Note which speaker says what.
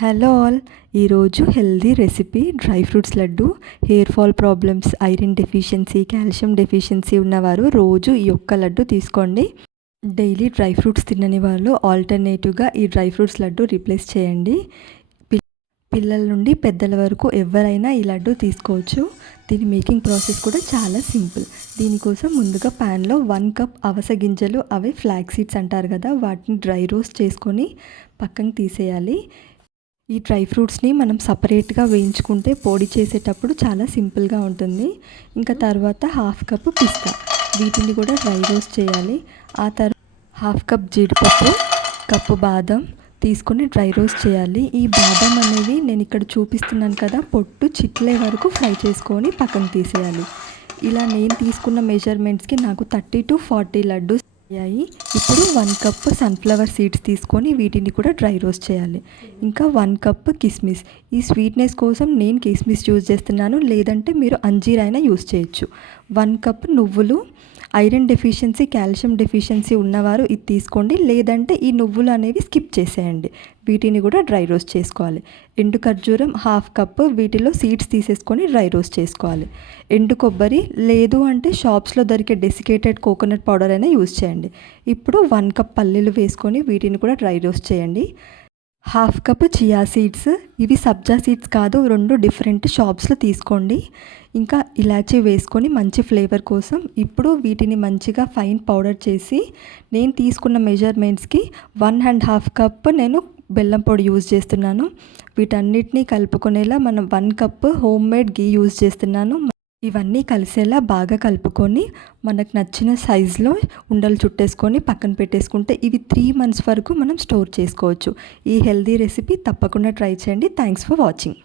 Speaker 1: Hello all. ఈరోజు healthy recipe dry fruits laddu hair fall problems iron deficiency calcium deficiency ఉన్నవారు రోజు ఈ ఒక్క లడ్డు తీసుకోండి. డైలీ డ్రై ఫ్రూట్స్ తినని వాళ్ళు ఆల్టర్నేటివ్గా ఈ డ్రై ఫ్రూట్స్ లడ్డు రీప్లేస్ చేయండి. పిల్లల నుండి పెద్దల వరకు ఎవరైనా ఈ లడ్డు తీసుకోవచ్చు. దీని మేకింగ్ ప్రాసెస్ కూడా చాలా సింపుల్. దీనికోసం ముందుగా ప్యాన్లో వన్ కప్ అవస గింజలు అవే ఫ్లాక్ సీడ్స్ అంటారు కదా వాటిని డ్రై రోస్ట్ చేసుకొని పక్కన తీసేయాలి. ఈ డ్రై ఫ్రూట్స్ని మనం సపరేట్గా వేయించుకుంటే పొడి చేసేటప్పుడు చాలా సింపుల్గా ఉంటుంది. ఇంకా తర్వాత హాఫ్ కప్ పిస్తా. వీటిని కూడా డ్రై రోస్ట్ చేయాలి. ఆ తర్వాత హాఫ్ కప్ జీడిపప్పు కప్పు బాదం తీసుకొని డ్రై రోస్ట్ చేయాలి. ఈ బాదం అనేది నేను ఇక్కడ చూపిస్తున్నాను కదా పొట్టు చిట్లే వరకు ఫ్రై చేసుకొని పక్కన తీసేయాలి. ఇలా నేను తీసుకున్న మెజర్మెంట్స్కి నాకు థర్టీ టు ఫార్టీ లడ్డూస్ అయ్యాయి. ఇప్పుడు వన్ కప్ సన్ఫ్లవర్ సీడ్స్ తీసుకొని వీటిని కూడా డ్రై రోస్ట్ చేయాలి. ఇంకా వన్ కప్ కిస్మిస్. ఈ స్వీట్నెస్ కోసం నేను కిస్మిస్ యూజ్ చేస్తున్నాను. లేదంటే మీరు అంజీర్ అయినా యూజ్ చేయొచ్చు. వన్ కప్ నువ్వులు ఐరన్ డెఫిషియన్సీ కాల్షియం డెఫిషియన్సీ ఉన్నవారు ఇది తీసుకోండి. లేదంటే ఈ నువ్వులు అనేవి స్కిప్ చేసేయండి. వీటిని కూడా డ్రై రోస్ట్ చేసుకోవాలి. ఎండు ఖర్జూరం హాఫ్ కప్ వీటిలో సీడ్స్ తీసేసుకొని డ్రై రోస్ట్ చేసుకోవాలి. ఎండు కొబ్బరి లేదు అంటే షాప్స్లో దొరికే డెసికేటెడ్ కోకోనట్ పౌడర్ అయినా యూజ్ చేయండి. ఇప్పుడు వన్ కప్ పల్లీలు వేసుకొని వీటిని కూడా డ్రై రోస్ట్ చేయండి. హాఫ్ కప్ చియా సీడ్స్ ఇవి సబ్జా సీడ్స్ కాదు రెండు డిఫరెంట్ షాప్స్లో తీసుకోండి. ఇంకా ఇలాచీ వేసుకొని మంచి ఫ్లేవర్ కోసం ఇప్పుడు వీటిని మంచిగా ఫైన్ పౌడర్ చేసి నేను తీసుకున్న మెజర్మెంట్స్కి వన్ అండ్ హాఫ్ కప్ నేను బెల్లం పొడి యూజ్ చేస్తున్నాను. వీటన్నిటిని కలుపుకునేలా మనం one cup home made ghee use చేస్తున్నాను. ఇవన్నీ కలిసేలా బాగా కలుపుకొని మనకు నచ్చిన సైజులో ఉండలు చుట్టేసుకొని పక్కన పెట్టేసుకుంటే ఇవి త్రీ మంత్స్ వరకు మనం స్టోర్ చేసుకోవచ్చు. ఈ హెల్దీ రెసిపీ తప్పకుండా ట్రై చేయండి. Thanks for watching